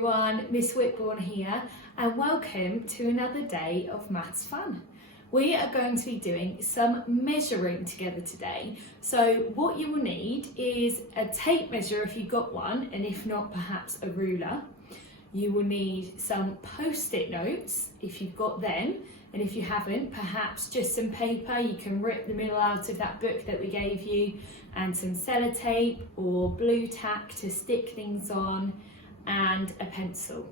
everyone, Miss Whitbourne here, and welcome to another day of maths fun. We are going to be doing some measuring together today. So what you will need is a tape measure if you've got one, and if not, perhaps a ruler. You will need some post-it notes if you've got them, and if you haven't, perhaps just some paper. You can rip the middle out of that book that we gave you, and some sellotape or blue tack to stick things on, and a pencil.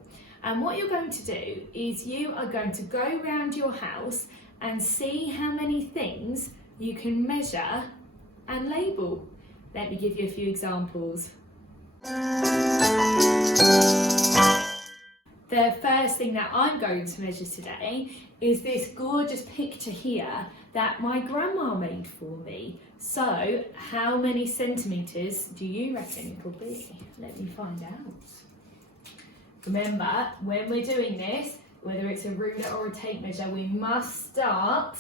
And what you're going to do is you are going to go around your house and see how many things you can measure and label. Let me give you a few examples. The first thing that I'm going to measure today is this gorgeous picture here that my grandma made for me. So, how many centimetres do you reckon it'll be? Let me find out. Remember, when we're doing this, whether it's a ruler or a tape measure, we must start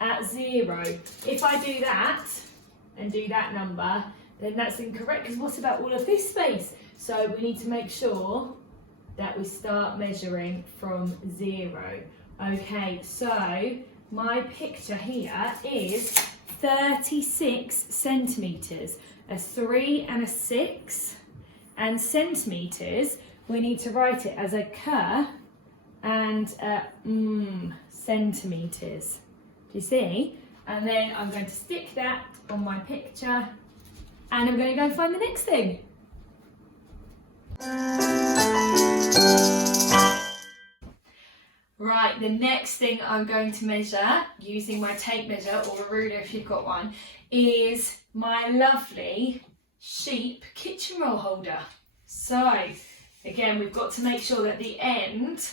at 0. If I do that and do that number, then that's incorrect, because what about all of this space? So we need to make sure that we start measuring from 0. Okay, so my picture here is 36 centimetres, a 3 and a 6, and centimetres, we need to write it as a k and centimetres. Do you see? And then I'm going to stick that on my picture, and I'm going to go and find the next thing. Right, the next thing I'm going to measure using my tape measure or a ruler if you've got one is my lovely sheep kitchen roll holder. So again, we've got to make sure that the end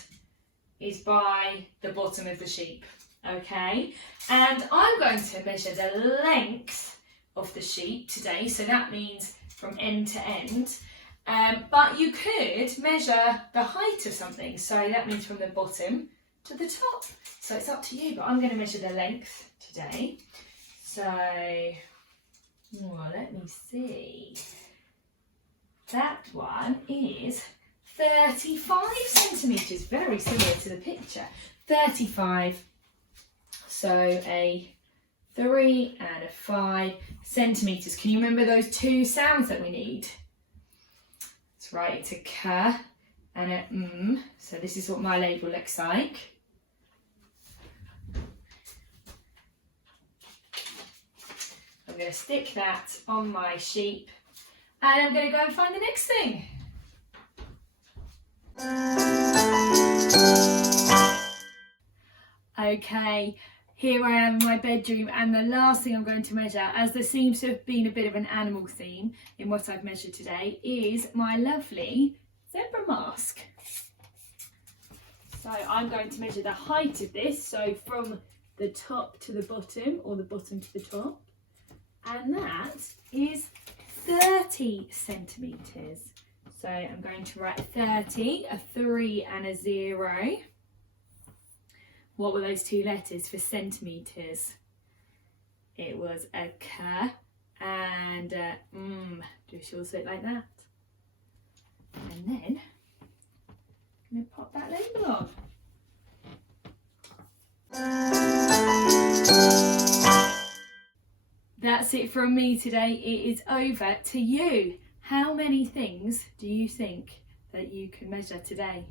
is by the bottom of the sheep, okay? And I'm going to measure the length of the sheep today, so that means from end to end. But you could measure the height of something, so that means from the bottom to the top. So it's up to you, but I'm going to measure the length today. So, let me see. That one is 35 centimetres, very similar to the picture. 35, so a 3 and a 5 centimetres. Can you remember those two sounds that we need? Let's write it's a k and a m. So this is what my label looks like. I'm going to stick that on my sheep, and I'm going to go and find the next thing. Okay, here I am in my bedroom, and the last thing I'm going to measure, as there seems to have been a bit of an animal theme in what I've measured today, is my lovely zebra mask. So I'm going to measure the height of this, so from the top to the bottom, or the bottom to the top, and that is 30 centimetres. So I'm going to write 30, a 3 and a 0. What were those two letters for centimetres? It was a k and a m. Just also like that. And then I'm going to pop that label on. That's it from me today. It is over to you. How many things do you think that you can measure today?